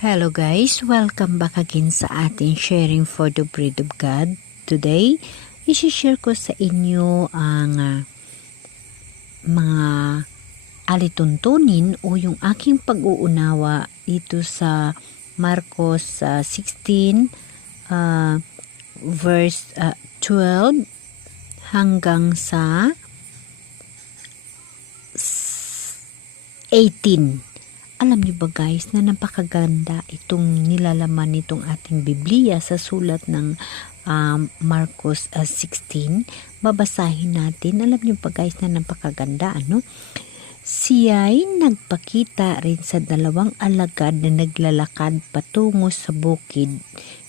Hello guys, welcome back again sa ating sharing for the bread of God. Today, isi-share ko sa inyo ang mga alituntunin o yung aking pag-uunawa dito sa Marcos 16 verse 12 hanggang sa 18. Alam niyo ba guys na napakaganda itong nilalaman nitong ating Biblia sa sulat ng Marcos 16. Babasahin natin. Alam niyo ba guys na napakaganda ano? Siya'y nagpakita rin sa dalawang alagad na naglalakad patungo sa bukid,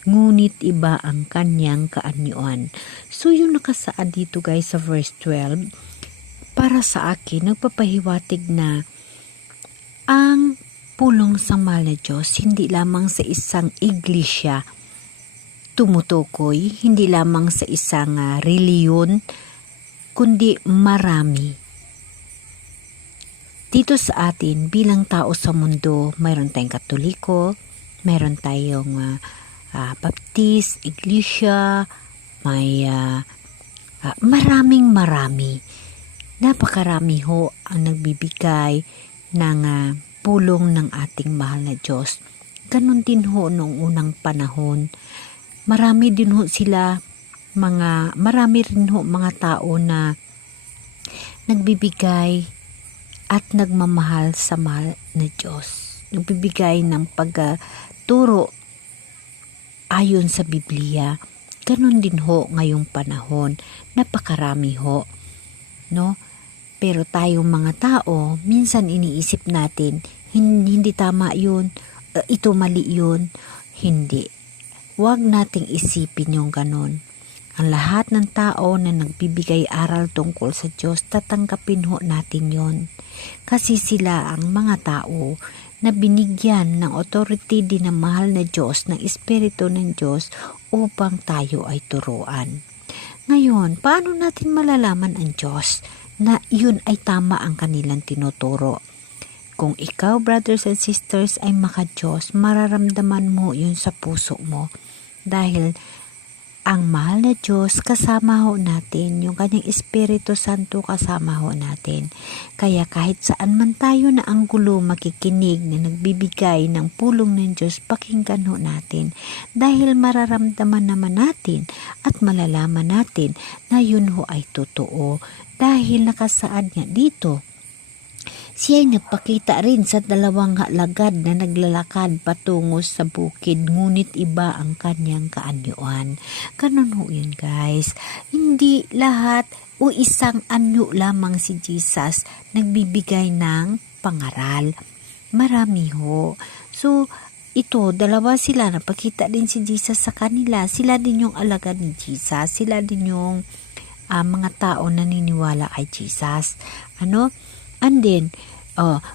ngunit iba ang kanyang kaanyuan. So yung nakasaad dito guys sa verse 12, para sa akin nagpapahiwatig na ang pulong sang mahal na Diyos hindi lamang sa isang iglesia tumutukoy, hindi lamang sa isang reliyon, kundi marami. Dito sa atin, bilang tao sa mundo, mayroon tayong Katoliko, mayroon tayong Baptist, Iglesia, may marami. Napakarami ho ang nagbibigay ng pulong ng ating mahal na Diyos. Ganon din ho noong unang panahon. Marami rin ho mga tao na nagbibigay at nagmamahal sa mahal na Diyos. Nagbibigay ng pagturo ayon sa Biblia. Ganon din ho ngayong panahon. Napakarami ho, no? Pero tayong mga tao, minsan iniisip natin, hindi tama yun, ito mali yun. Hindi. Huwag nating isipin yung ganon. Ang lahat ng tao na nagbibigay aral tungkol sa Diyos, tatanggapin ho natin yon. Kasi sila ang mga tao na binigyan ng authority din ng mahal na Diyos, ng Espiritu ng Diyos, upang tayo ay turuan. Ngayon, paano natin malalaman ang Diyos na yun ay tama ang kanilang tinuturo? Kung ikaw, brothers and sisters, ay maka-Diyos, mararamdaman mo yun sa puso mo. Dahil ang mahal na Diyos, kasama ho natin. Yung kanyang Espiritu Santo, kasama ho natin. Kaya kahit saan man tayo na anggulo makikinig na nagbibigay ng pulong ng Diyos, pakinggan ho natin. Dahil mararamdaman naman natin at malalaman natin na yun ho ay totoo. Dahil nakasaad nga dito, siya'y nagpakita rin sa dalawang alagad na naglalakad patungo sa bukid, ngunit iba ang kanyang kaanyuan. Ganun ho yun guys. Hindi lahat o isang anyo lamang si Jesus nagbibigay ng pangaral. Marami ho. So, ito, dalawa sila, napakita din si Jesus sa kanila. Sila din yung alagad ni Jesus. Sila din yung mga tao naniniwala kay Jesus. And then,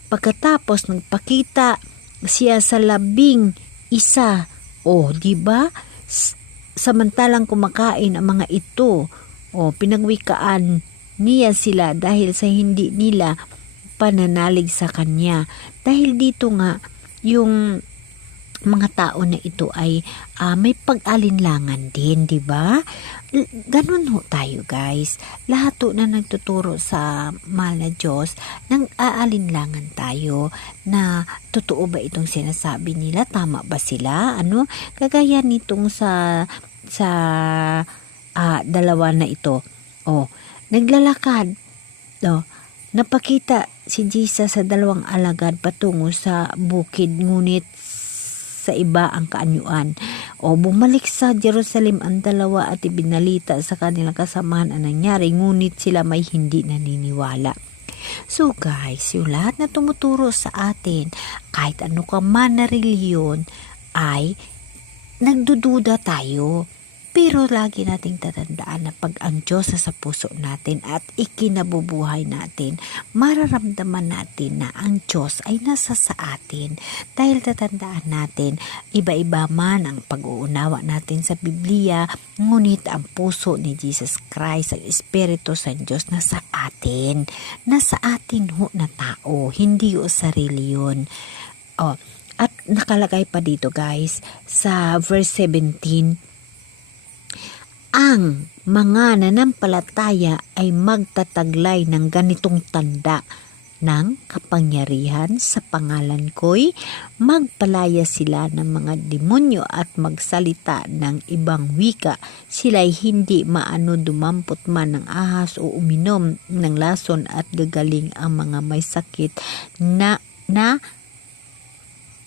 pagkatapos nagpakita siya sa 11, di ba? Samantalang kumakain ang mga ito, pinagwikaan niya sila dahil sa hindi nila pananalig sa kanya. Dahil dito nga, yung mga tao na ito ay may pag-alinlangan din, di ba? Ganun ho tayo guys. Lahat ho na nagtuturo sa mahal na Diyos, nang aalinlangan tayo na totoo ba itong sinasabi nila? Tama ba sila? Kagaya nitong sa dalawa na ito. Naglalakad. Napakita si Jesus sa dalawang alagad patungo sa bukid, ngunit sa iba ang kaanyuan. Bumalik sa Jerusalem ang dalawa at ibinalita sa kanilang kasamahan ang nangyari, ngunit sila may hindi naniniwala. So guys, yung lahat na tumuturo sa atin, kahit ano ka man na reliyon, ay nagdududa tayo. Pero lagi nating tatandaan na pag ang Diyos sa puso natin at ikinabubuhay natin, mararamdaman natin na ang Diyos ay nasa sa atin. Dahil tatandaan natin, iba-iba man ang pag-uunawa natin sa Biblia, ngunit ang puso ni Jesus Christ, ang Espiritu sa Diyos, nasa atin. Nasa atin ho na tao, hindi o sa reliyon. At nakalagay pa dito guys sa verse 17, ang mga nanampalataya ay magtataglay ng ganitong tanda ng kapangyarihan sa pangalan ko'y magpalaya sila ng mga demonyo at magsalita ng ibang wika. Sila'y hindi maano dumampot man ng ahas o uminom ng lason at gagaling ang mga may sakit na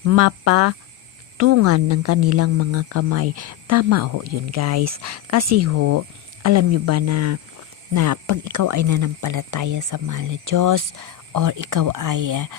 mapatungan ng kanilang mga kamay. Tama ho yun guys. Kasi ho, alam nyo ba na pag ikaw ay nanampalataya sa mahal na Diyos, or ikaw ay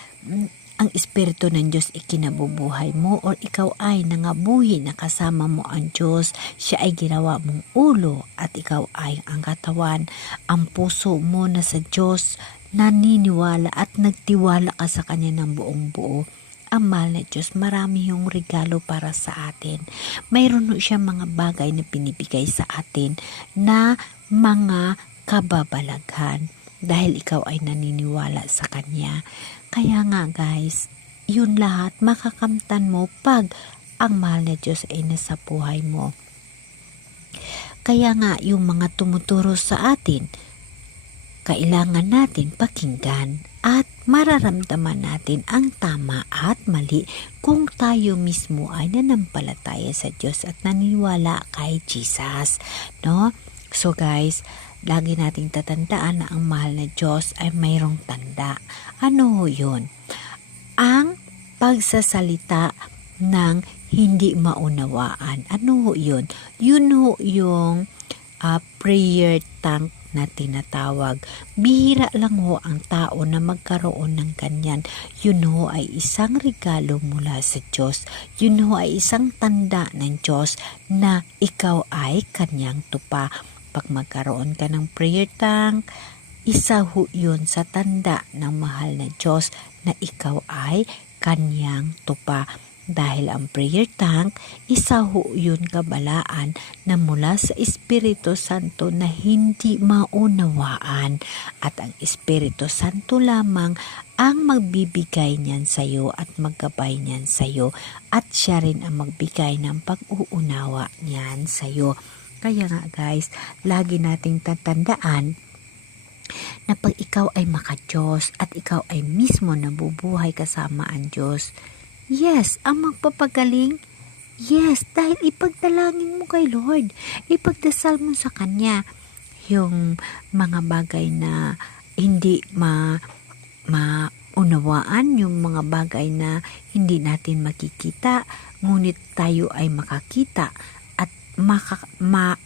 ang Espiritu ng Diyos ikinabubuhay mo, or ikaw ay nangabuhi na kasama mo ang Diyos, siya ay ginawa mong ulo at ikaw ay ang katawan, ang puso mo na sa Diyos, naniniwala at nagtiwala ka sa Kanya ng buong buo. Ang mahal na Diyos, marami yung regalo para sa atin. Mayroon siya mga bagay na pinibigay sa atin na mga kababalaghan dahil ikaw ay naniniwala sa Kanya. Kaya nga guys, yun lahat makakamtan mo pag ang mahal na Diyos ay nasa buhay mo. Kaya nga yung mga tumuturo sa atin, kailangan natin pakinggan at mararamdaman natin ang tama at mali kung tayo mismo ay nanampalataya sa Diyos at naniniwala kay Jesus, no? So guys, lagi nating tatandaan na ang mahal na Diyos ay mayroong tanda. Ano ho yun? Ang pagsasalita ng hindi maunawaan. Ano ho yun? Yun ho yung prayer tank na tinatawag. Bihira lang ho ang tao na magkaroon ng ganyan. Yun ho ay isang regalo mula sa Diyos. Yun ho ay isang tanda ng Diyos na ikaw ay Kanyang tupa. Pag magkaroon ka ng prayer tank, isa ho yun sa tanda ng mahal na Diyos na ikaw ay Kanyang tupa. Dahil ang prayer tank, isa ho yun kabalaan na mula sa Espiritu Santo na hindi maunawaan. At ang Espiritu Santo lamang ang magbibigay niyan sa iyo at maggabay niyan sa iyo. At siya rin ang magbigay ng pag-uunawa niyan sa iyo. Kaya nga guys, lagi nating tatandaan na pag ikaw ay maka-Diyos at ikaw ay mismo nabubuhay kasama ang Diyos, yes, ang magpapagaling, yes, dahil ipagdalangin mo kay Lord, ipagdasal mo sa Kanya yung mga bagay na hindi maunawaan, yung mga bagay na hindi natin makikita, ngunit tayo ay makakita at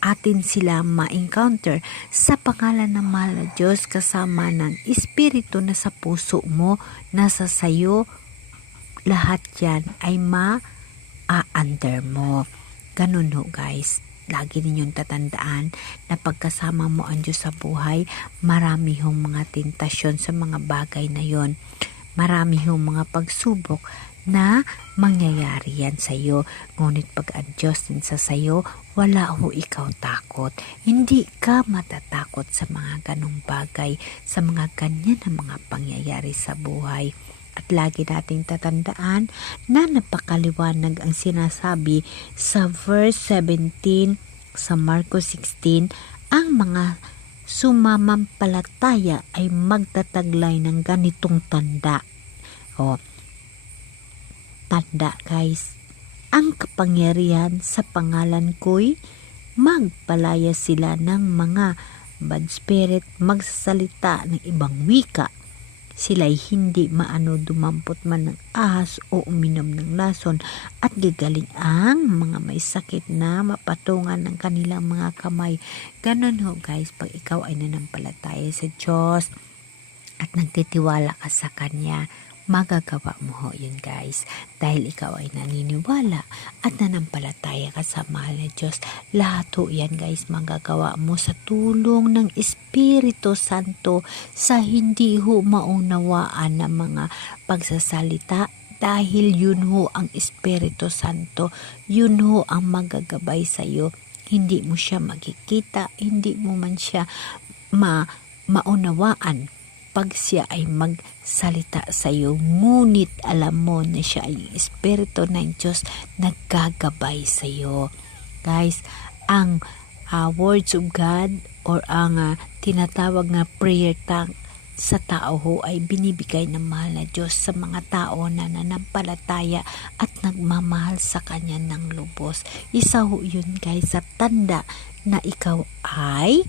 atin sila ma-encounter sa pangalan ng mahal na Diyos kasama ng Espiritu na sa puso mo, nasa sayo, lahat yan ay ma-a-under mo. Ganun ho guys. Lagi ninyong tatandaan na pagkasama mo ang Diyos sa buhay, marami hong mga tentasyon sa mga bagay na yon. Marami hong mga pagsubok na mangyayari yan sa iyo. Ngunit pag ang Diyos din sa sayo, wala ho ikaw takot. Hindi ka matatakot sa mga ganong bagay, sa mga ganyan na mga pangyayari sa buhay. At lagi nating tatandaan na napakaliwanag ang sinasabi sa verse 17 sa Marcos 16, ang mga sumamampalataya ay magtataglay ng ganitong tanda. Tanda guys, ang kapangyarihan sa pangalan ko'y magpalaya sila ng mga bad spirit, magsasalita ng ibang wika. Sila'y hindi maano dumampot man ng ahas o uminom ng lason at gagaling ang mga may sakit na mapatungan ng kanilang mga kamay. Ganon ho guys, pag ikaw ay nanampalataya sa Diyos at nagtitiwala ka sa Kanya, magagawa mo ho yun guys. Dahil ikaw ay naniniwala at nanampalataya ka sa mahal na Diyos, lahat ho yan guys magagawa mo sa tulong ng Espiritu Santo sa hindi ho maunawaan ng mga pagsasalita. Dahil yun ho ang Espiritu Santo, yun ho ang magagabay sa iyo. Hindi mo siya makikita, hindi mo man siya maunawaan. kapag siya ay magsalita sa iyo, ngunit alam mo na siya ay Espiritu ng Diyos naggagabay sa iyo. Guys, ang words of God or ang tinatawag na prayer tank sa tao ho ay binibigay ng mahal na Diyos sa mga tao na nanampalataya at nagmamahal sa Kanya ng lubos. Isa ho yun guys sa tanda na ikaw ay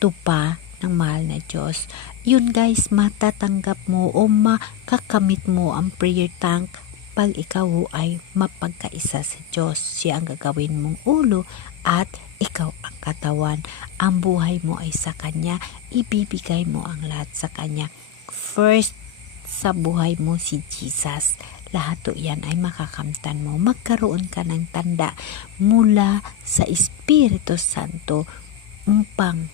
tupa ng mahal na Diyos. Yun guys, matatanggap mo o makakamit mo ang prayer tank pag ikaw ay mapagkaisa sa Diyos. Siya ang gagawin mong ulo at ikaw ang katawan. Ang buhay mo ay sa Kanya, ibibigay mo ang lahat sa Kanya. First sa buhay mo si Jesus. Lahat o yan ay makakamtan mo. Magkaroon ka ng tanda mula sa Espiritu Santo upang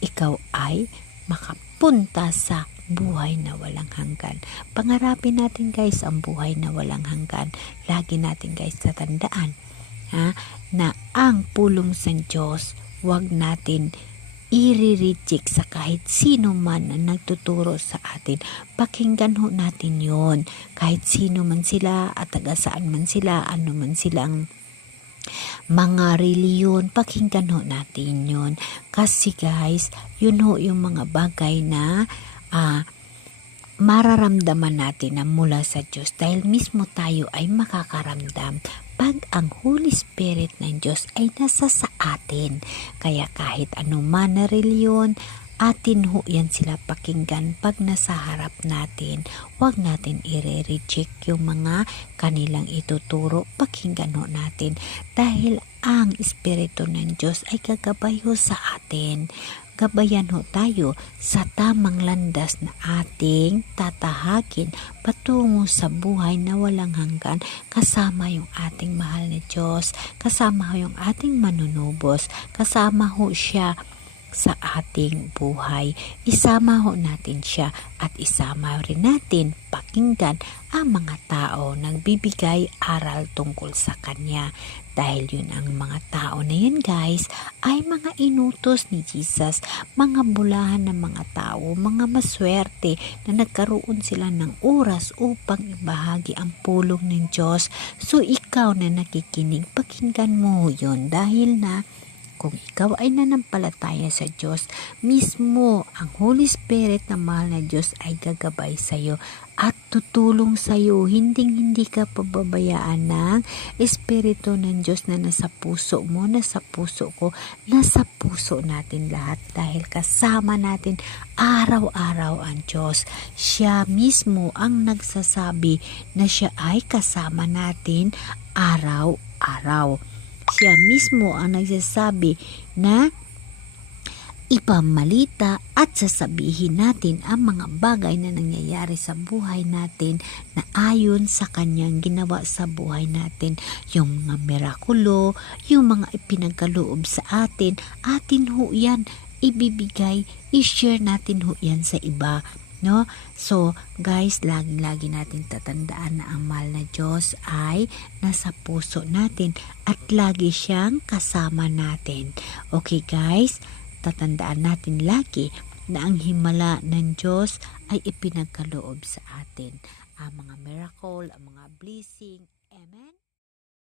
ikaw ay makapunta sa buhay na walang hanggan. Pangarapin natin guys ang buhay na walang hanggan. Lagi natin guys tatandaan na ang pulong sa Diyos, wag natin i-reject sa kahit sino man na nagtuturo sa atin. Pakinggan ho natin yon. Kahit sino man sila at taga saan man sila, ano man silang mga reliyon, pakinggan ho natin yon. Kasi guys, yun ho yung mga bagay na mararamdaman natin na mula sa Diyos dahil mismo tayo ay makakaramdam pag ang Holy Spirit ng Diyos ay nasa sa atin. Kaya kahit anuman na reliyon, atin ho yan sila pakinggan pag nasa harap natin. Huwag natin i-reject yung mga kanilang ituturo. Pakinggan ho natin dahil ang Espiritu ng Diyos ay gagabay ho sa atin. Gabayan ho tayo sa tamang landas na ating tatahakin patungo sa buhay na walang hanggan, kasama yung ating mahal na Diyos, kasama ho yung ating manunubos, kasama ho siya sa ating buhay. Isama ho natin siya at isama rin natin pakinggan ang mga tao nagbibigay aral tungkol sa Kanya. Dahil yun ang mga tao na yun guys ay mga inutos ni Jesus, mga bulahan ng mga tao, mga maswerte na nagkaroon sila ng oras upang ibahagi ang pulong ng Diyos. So ikaw na nakikinig, pakinggan mo yun dahil na kung ikaw ay nanampalataya sa Diyos, mismo ang Holy Spirit na mahal na Diyos ay gagabay sa iyo at tutulong sa iyo. Hindi ka pababayaan ng Espiritu ng Diyos na nasa puso mo, nasa puso ko, nasa puso natin lahat dahil kasama natin araw-araw ang Diyos. Siya mismo ang nagsasabi na siya ay kasama natin araw-araw. Siya mismo ang nagsasabi na ipamalita at sasabihin natin ang mga bagay na nangyayari sa buhay natin na ayon sa Kanyang ginawa sa buhay natin. Yung mga mirakulo, yung mga ipinagkaloob sa atin ho yan ibibigay, i-share natin ho yan sa iba. No? So, guys, lagi natin tatandaan na ang mahal na Diyos ay nasa puso natin at lagi siyang kasama natin. Okay, guys? Tatandaan natin lagi na ang himala ng Diyos ay ipinagkaloob sa atin. Ang mga miracle, ang mga blessing. Amen?